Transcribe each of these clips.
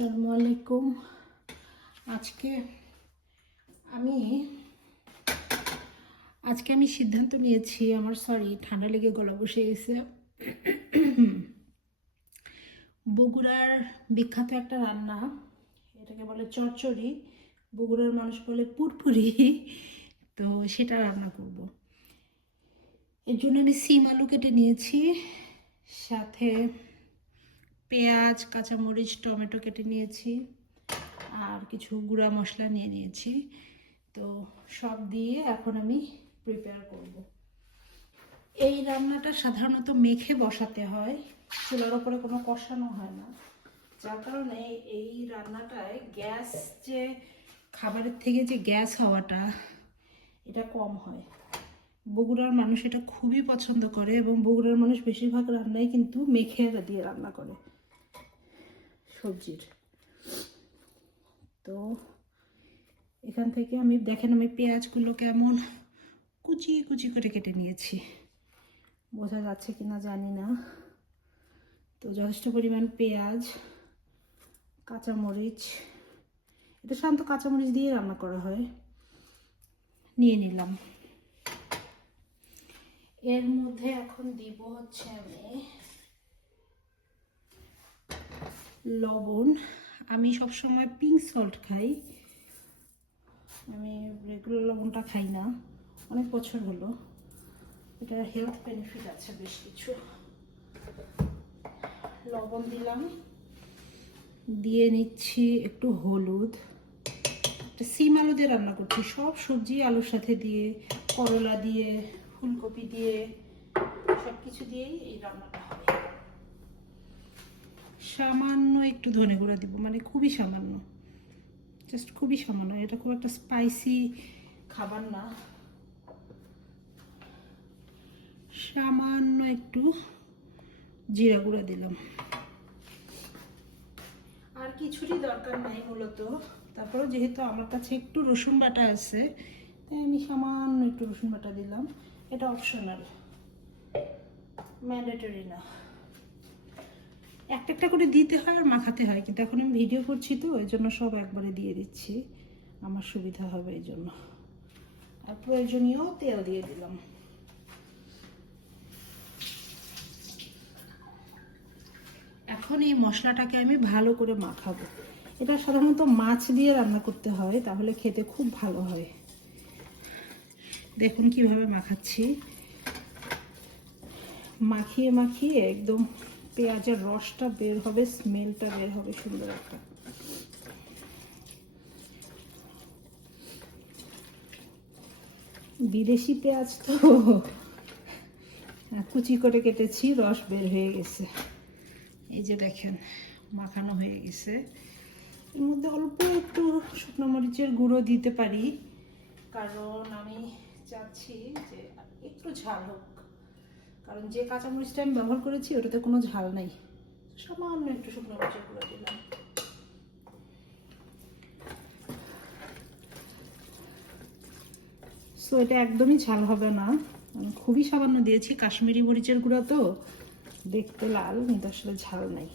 আসসালামু আলাইকুম। আজকে আমি আজকে আমি সিদ্ধান্ত নিয়েছি, আমার সরি ঠান্ডা লেগে গলা বসে গেছে। বগুড়ার বিখ্যাত একটা রান্না, এটাকে বলে চচ্চড়ি। বগুড়ার মানুষ বলে পুরপুরি, তো সেটা রান্না করব। এর জন্য আমি সিম আলু কেটে নিয়েছি, সাথে পেঁয়াজ, কাঁচামরিচ, টমেটো কেটে নিয়েছি আর কিছু গুঁড়া মশলা নিয়ে নিয়েছি। তো সব দিয়ে এখন আমি প্রিপেয়ার করব। এই রান্নাটা সাধারণত মেখে বসাতে হয়, চুলার ওপরে কোনো কষানো হয় না। যার কারণে এই রান্নাটায় গ্যাস যে, খাবারের থেকে যে গ্যাস হওয়াটা, এটা কম হয়। বগুড়ার মানুষ এটা খুবই পছন্দ করে এবং বগুড়ার মানুষ বেশিরভাগ রান্নাই কিন্তু মেখে দিয়ে রান্না করে। সবজির। তো এখান থেকে আমি, দেখেন আমি পেঁয়াজগুলো কেমন কুচি কুচি করে কেটে নিয়েছি। বোঝা যাচ্ছে কি না জানি না। তো যথেষ্ট পরিমাণ পেঁয়াজ, কাঁচামরিচ, এটা সাধারণত কাঁচামরিচ দিয়ে রান্না করা হয়। নিয়ে নিলাম। এর মধ্যে এখন দিব হচ্ছে আমি লবণ। আমি সবসময় পিঙ্ক সল্ট খাই। আমি রেগুলার লবণটা খাই না। অনেক বছর হলো। এটার হেলথ বেনিফিট আছে বেশ কিছু। লবণ দিলাম। দিয়ে নিচ্ছি একটু হলুদ। সিম আলু দিয়ে রান্না করছি। সব সবজি আলুর সাথে দিয়ে, করলা দিয়ে, ফুলকপি দিয়ে সব কিছু দিয়েই এই রান্নাটা হবে সামান্য একটু ধনে গুঁড়া দিব মানে খুবই সামান্য জাস্ট খুবই সামান্য, এটা খুব একটা স্পাইসি খাবার না। সামান্য একটু জিরা গুঁড়া দিলাম। আর কিছুরই দরকার নাই মূলত তারপরে যেহেতু আমার কাছে একটু রসুন বাটা আছে, তাই আমি সামান্য একটু রসুন বাটা দিলাম। এটা অপশনাল ম্যান্ডেটরি না। একটা একটা করে দিতে হয় আর মাখাতে হয়। কিন্তু এখন আমি ভিডিও করছি তো ওই জন্য সব একবারে দিয়ে দিচ্ছি। আমার সুবিধা হবে এই জন্য। আর প্রয়োজনীয় তেল দিয়ে দিলাম। এখন এই মশলাটাকে আমি ভালো করে মাখাবো। এটা সাধারণত মাছ দিয়ে রান্না করতে হয়, তাহলে খেতে খুব ভালো হয়। দেখুন কীভাবে মাখাচ্ছি। মাখিয়ে মাখিয়ে একদম পেঁয়াজের রসটা বের হবে স্মেলটা বের হবে সুন্দর একটা। বিদেশি পেঁয়াজ তো। কুচি করে কেটেছি, রস বের হয়ে গেছে। এই যে দেখেন, মাখানো হয়ে গেছে। এর মধ্যে অল্প একটু শুকনো মরিচের গুঁড়ো দিতে পারি। কারণ আমি চাচ্ছি যে একটু ঝাল হোক। কারণ যে কাঁচামরিচটা আমি ব্যবহার করেছি, ওটাতে কোনো ঝাল নাই। সামান্য একটু শুকনো মরিচের গুঁড়ো দিলাম। সো এটা একদমই ঝাল হবে না। আমি খুবই সামান্য দিয়েছি কাশ্মীরি মরিচের গুঁড়া তো। দেখতে লাল, কিন্তু আসলে ঝাল নাই।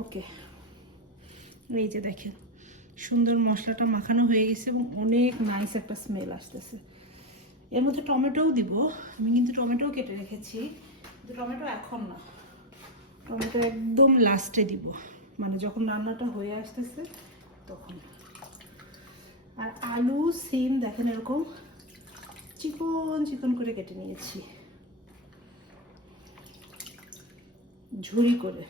ওকে। এই যে দেখেন, সুন্দর মশলাটা মাখানো হয়ে গেছে এবং অনেক নাইস একটা স্মেল আসতেছে। এর মধ্যে টমেটোও দিব। আমি কিন্তু টমেটোও কেটে রেখেছি। কিন্তু টমেটো এখন না। টমেটো একদম লাস্টে দিব। মানে যখন রান্নাটা হয়ে আসতেছে, তখন। আর আলু, সিম, দেখেন এরকম চিকন চিকন করে কেটে নিয়েছি। ঝুরি করে।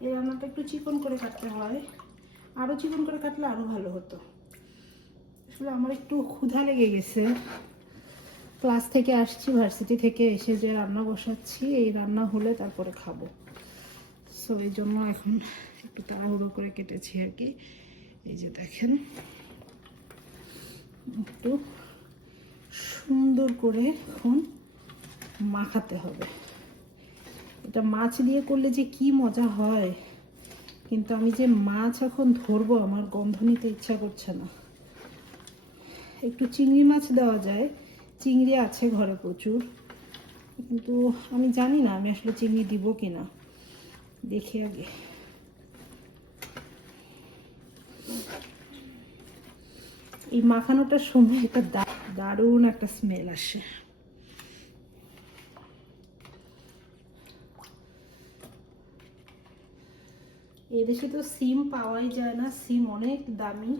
এই রান্নাটা একটু চিকন করে কাটতে হয়। আরও চিকন করে কাটলে আরও ভালো হতো। আসলে আমার একটু ক্ষুধা লেগে গেছে। ক্লাস থেকে আসছি, ভার্সিটি থেকে এসে যে রান্না বসাচ্ছি, এই রান্না হলে তারপরে খাব। সো এই জন্য এখন একটু তাড়াহুড়ো করে কেটেছি আর কি। এই যে দেখেন, একটু সুন্দর করে এখন মাখাতে হবে। এটা মাছ দিয়ে করলে যে কি মজা হয়, কিন্তু আমি যে মাছ এখন ধরবো, আমার গন্ধ নিতে ইচ্ছা করছে না। একটু চিংড়ি মাছ দেওয়া যায় চিংড়ি আছে ঘরে প্রচুর, কিন্তু আমি জানি না আমি আসলে চিংড়ি দিব কি না দেখি আগে। এই মাখানোটার সময় একটা দারুণ একটা স্মেল আসে। এদেশে তো সিম পাওয়াই যায় না, সিম অনেক দামি।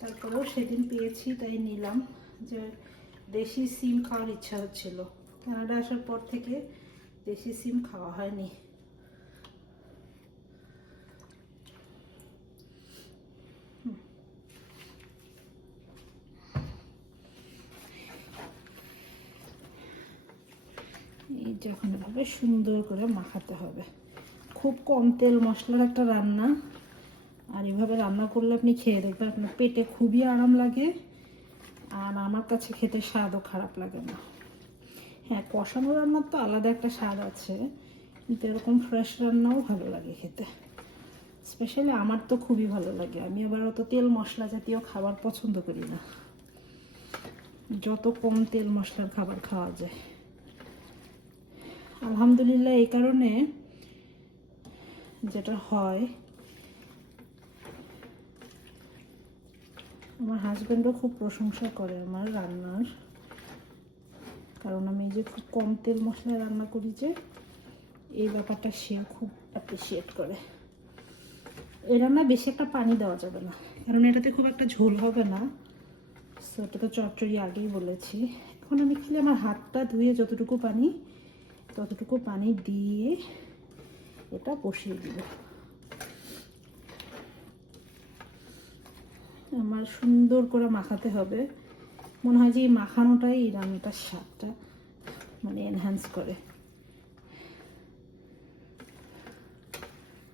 তারপরেও সেদিন পেয়েছি, তাই নিলাম। যে দেশি সিম খাওয়ার ইচ্ছা হচ্ছিল। কানাডা আসার পর থেকে দেশি সিম খাওয়া হয়নি। এই যখন এভাবে সুন্দর করে মাখাতে হবে। খুব কম তেল মশলার একটা রান্না। আর এভাবে রান্না করলে আপনি খেয়ে দেখবেন আপনার পেটে খুবই আরাম লাগে। আর আমার কাছে খেতে স্বাদও খারাপ লাগে না। হ্যাঁ কষানো রান্নার তো আলাদা একটা স্বাদ আছে, কিন্তু এরকম ফ্রেশ রান্নাও ভালো লাগে খেতে। স্পেশালি আমার তো খুবই ভালো লাগে। আমি আবার অত তেল মশলা জাতীয় খাবার পছন্দ করি না। যত কম তেল মশলার খাবার খাওয়া যায়। আলহামদুলিল্লাহ এই কারণে যেটা হয় আমার হাজব্যান্ডও খুব প্রশংসা করে আমার রান্নার। কারণ আমি যে খুব কম তেল মশলায় রান্না করি যে, এই ব্যাপারটা সে খুব অ্যাপ্রিসিয়েট করে। এই রান্না বেশি একটা পানি দেওয়া যাবে না, কারণ এটাতে খুব একটা ঝোল হবে না। সো এটা তো চটচড়ি আগেই বলেছি। এখন আমি খালি আমার হাতটা ধুয়ে যতটুকু পানি, ততটুকু পানি দিয়ে এটা বসিয়ে দিব। আমার সুন্দর করে মাখাতে হবে। মনে হয় যে এই মাখানোটাই এই রান্নাটার স্বাদটা মানে এনহ্যান্স করে।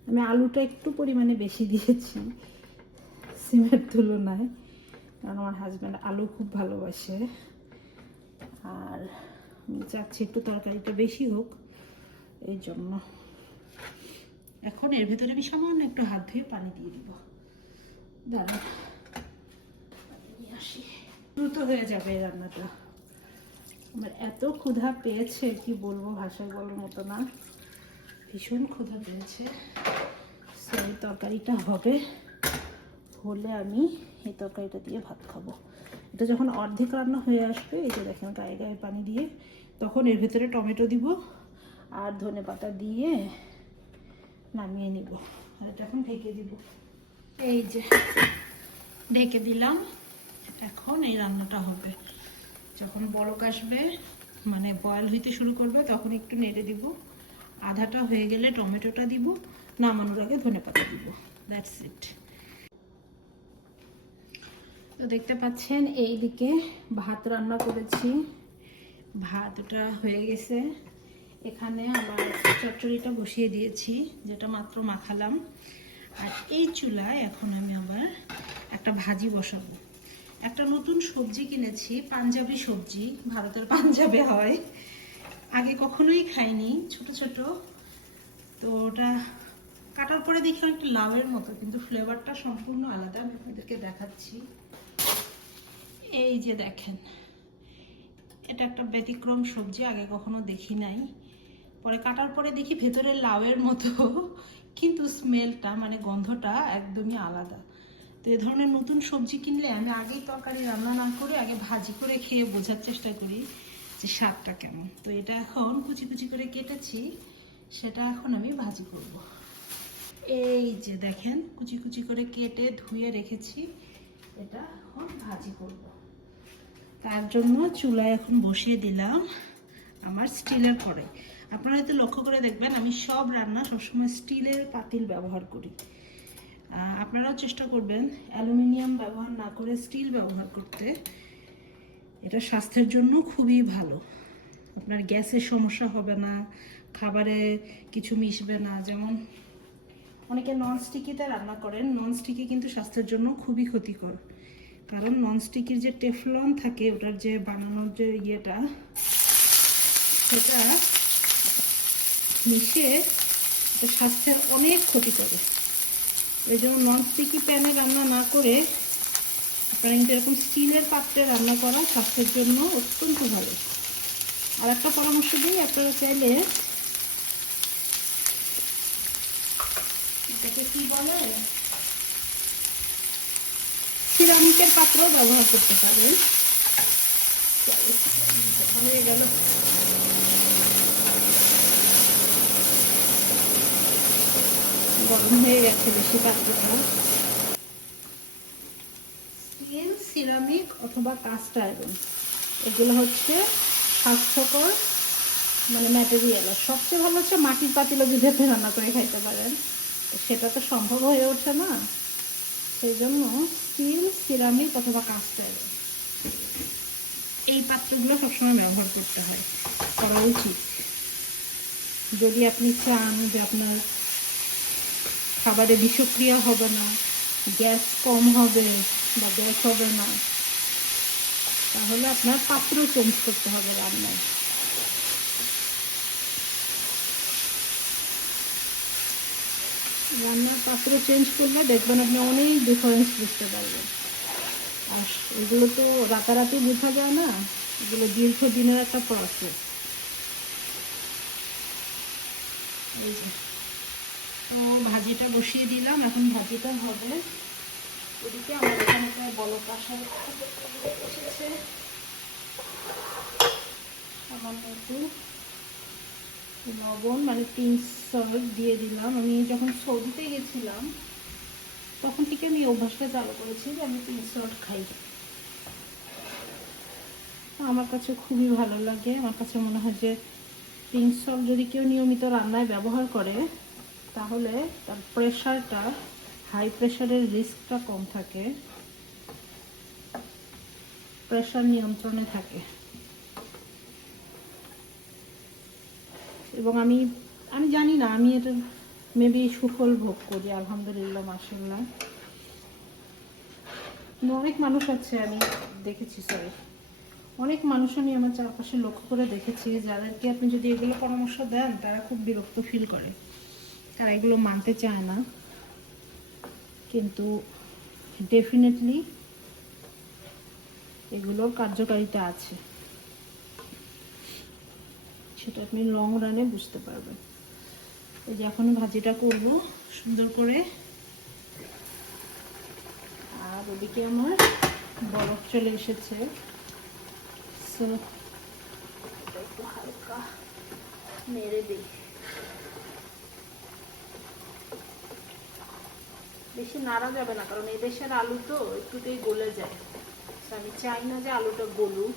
আমি আলুটা একটু পরিমাণে বেশি দিয়েছি সিমের তুলনায়, কারণ আমার হাজব্যান্ড আলু খুব ভালোবাসে। আর আমি চাচ্ছি একটু তরকারিটা বেশি হোক, এই জন্য। এখন এর ভেতরে আমি সামান্য একটু হাত ধুয়ে পানি দিয়ে দিব। দাঁড়া পানি নিয়ে আসি দ্রুত হয়ে যাবে এই রান্নাটা। আমার এত ক্ষুধা পেয়েছে, কি বলব ভাষায় বলার মতো না। ভীষণ ক্ষুধা পেয়েছে। সেই তরকারিটা হবে। হলে আমি এই তরকারিটা দিয়ে ভাত খাব। এটা যখন অর্ধেক রান্না হয়ে আসবে, এই যে দেখেন গায়ে গায়ে পানি দিয়ে, তখন এর ভেতরে টমেটো দিব আর ধনে পাতা দিয়ে নামিয়ে নিব। আর এটা এখন ঢেকে দিব। এই যে, ঢেকে দিলাম। এখন এই রান্নাটা হবে। যখন বলক আসবে মানে বয়েল হইতে শুরু করবে, তখন একটু নেড়ে দিব। আধাটা হয়ে গেলে টমেটোটা দিব, নামানোর আগে ধনে পাতা দিব। দ্যাটস ইট তো দেখতে পাচ্ছেন এই দিকে ভাত রান্না করেছি। ভাতটা হয়ে গেছে। এখানে আমার চচ্চড়িটা বসিয়ে দিয়েছি, যেটা মাত্র মাখালাম। আর এই চুলায় এখন আমি আবার একটা ভাজি বসাবো। একটা নতুন সবজি কিনেছি, পাঞ্জাবি সবজি, ভারতের পাঞ্জাবে হয়। আগে কখনোই খাইনি, ছোট ছোট। তো ওটা কাটার পরে দেখি অনেকটা লাউয়ের মতো, কিন্তু ফ্লেভারটা সম্পূর্ণ আলাদা। আমি আপনাদেরকে দেখাচ্ছি। এই যে দেখেন, এটা একটা ব্যতিক্রম সবজি, আগে কখনো দেখি নাই। পরে কাটার পরে দেখি ভেতরে লাউয়ের মতো, কিন্তু স্মেলটা মানে গন্ধটা একদমই আলাদা। তো এ ধরনের নতুন সবজি কিনলে আমি আগেই তরকারি রান্না না করে আগে ভাজি করে খেয়ে বোঝার চেষ্টা করি যে স্বাদটা কেমন তো এটা এখন কুচি কুচি করে কেটেছি, সেটা এখন আমি ভাজি করব। এই যে দেখেন, কুচি কুচি করে কেটে ধুয়ে রেখেছি, এটা এখন ভাজি করব। তার জন্য চুলায় এখন বসিয়ে দিলাম আমার স্টিলের কড়াই আপনারা হয়তো লক্ষ্য করে দেখবেন, আমি সব রান্না সবসময় স্টিলের পাতিল ব্যবহার করি আপনারাও চেষ্টা করবেন অ্যালুমিনিয়াম ব্যবহার না করে স্টিল ব্যবহার করতে। এটা স্বাস্থ্যের জন্য খুবই ভালো। আপনার গ্যাসের সমস্যা হবে না, খাবারে কিছু মিশবে না। যেমন অনেকে নন স্টিকিতে রান্না করেন নন স্টিকি কিন্তু স্বাস্থ্যের জন্য খুবই ক্ষতিকর। কারণ নন স্টিকির যে টেফলন থাকে, ওটার যে বানানোর যে ইয়েটা, সেটা মিশে স্বাস্থ্যের অনেক ক্ষতি করে। এই জন্য নন স্টিকি প্যানে রান্না না করে আপনারা কিন্তু এরকম স্টিলের পাত্রে রান্না করা স্বাস্থ্যের জন্য অত্যন্ত ভালো। আর একটা পরামর্শ দিই, আপনারা চাইলে এটাকে কি বলে? সিরামিকের পাত্র ব্যবহার করতে পারেন। হয়ে গেল। গরম সিরামিক অথবা কাস্ট আয়রন এগুলো হচ্ছে স্বাস্থ্যকর মানে ম্যাটেরিয়াল সবচেয়ে ভালো হচ্ছে মাটির পাতিলে যদি আপনি রান্না করে খাইতে পারেন। সেটা তো সম্ভব হয়ে ওঠে না। সেই জন্য স্টিল সিরামিক অথবা কাস্ট আয়রন এই পাত্রগুলো সবসময় ব্যবহার করতে হয়। করা উচিত। যদি আপনি চান যে আপনার খাবারে বিষক্রিয়া হবে না, গ্যাস কম হবে বা গ্যাস হবে না। তাহলে আপনার পাত্র চেঞ্জ করতে হবে রান্নায়। রান্নার পাত্র চেঞ্জ করলে দেখবেন আপনি অনেক ডিফারেন্স বুঝতে পারবেন। আর এগুলো তো রাতারাতি বোঝা যায় না, এগুলো দীর্ঘদিনের একটা প্রসেস এই তো ভাজিটা বসিয়ে দিলাম, এখন ভাজিটা হবে। ওদিকে আমার এখানে একটা বলক আসার এসেছে। সামান্য একটু লবণ মানে পিঙ্ক সল্ট দিয়ে দিলাম। আমি যখন সৌদিতে গেছিলাম, তখন থেকে আমি অভ্যাসটা চালু করেছি যে আমি পিঙ্ক সল্ট খাই। আমার কাছে খুবই ভালো লাগে। আমার কাছে মনে হয় যে পিঙ্ক সল্ট যদি কেউ নিয়মিত রান্নায় ব্যবহার করে তাহলে তার প্রেশারটা হাই প্রেশারের রিস্কটা কম থাকে। প্রেশার নিয়ন্ত্রণে থাকে। এবং আমি আমি জানি না, আমি এটা মেবি সুফল ভোগ করি, আলহামদুলিল্লাহ মাসাল্লাহ অনেক মানুষ আছে, আমি দেখেছি সরি অনেক মানুষ আমি আমার চারপাশে লক্ষ্য করে দেখেছি, যাদেরকে আপনি যদি এগুলো পরামর্শ দেন, তারা খুব বিরক্ত ফিল করে। তারা এগুলো মানতে চায় না। কিন্তু ডেফিনেটলি এগুলোর কার্যকারিতা আছে। সেটা আপনি লং রানে বুঝতে পারবেন। এই যে এখন ভাজিটা করব সুন্দর করে। আর ওদিকে আমার বরফ চলে এসেছে। সো হালকা মেরে দিই। বেশি নাড়া যাবে না, কারণ এদেশের আলু তো একটুতেই গলে যায়। আমি চাই না যে আলুটা গলুক।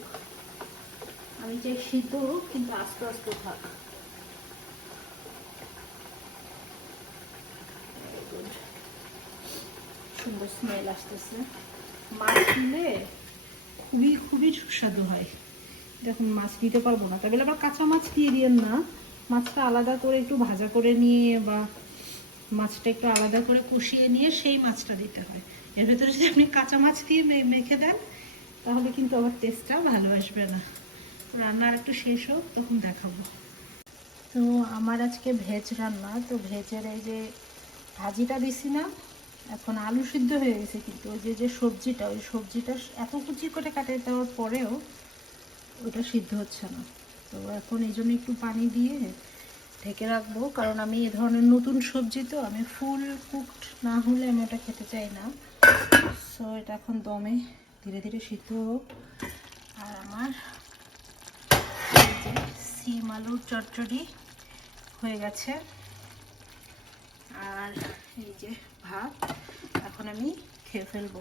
আমি চাই শীত কিন্তু আস্তে আস্তে থাক। সুন্দর স্মেল আসতেছে। মাছ দিলে খুবই খুবই সুস্বাদু হয়। দেখুন, মাছ দিতে পারব না। তবে আবার কাঁচা মাছ দিয়ে দিয়েন না। মাছটা আলাদা করে একটু ভাজা করে নিয়ে বা মাছটা একটু আলাদা করে কষিয়ে নিয়ে সেই মাছটা দিতে হয়। এর ভেতরে যদি আপনি কাঁচা মাছ দিয়ে মেখে দেন, তাহলে কিন্তু আবার টেস্টটা ভালো আসবে না। রান্না আর একটু শেষ হোক, তখন দেখাবো। তো আমার আজকে ভেজ রান্না। তো ভেজের এই যে ভাজিটা দিছি না, এখন আলু সিদ্ধ হয়ে গেছে, কিন্তু ওই যে যে সবজিটা, ওই সবজিটা এত কুচি করে কাটে দেওয়ার পরেও ওটা সিদ্ধ হচ্ছে না। তো এখন এই জন্য একটু পানি দিয়ে ঢেকে রাখব, কারণ আমি এ ধরনের নতুন সবজি তো, আমি ফুল কুকড না হলে আমি ওটা খেতে চাই না। সো এটা এখন দমে ধীরে ধীরে সিদ্ধ হোক। আর আমার সিম আলুর চচ্চড়ি হয়ে গেছে। আর এই যে ভাত, এখন আমি খেয়ে ফেলব।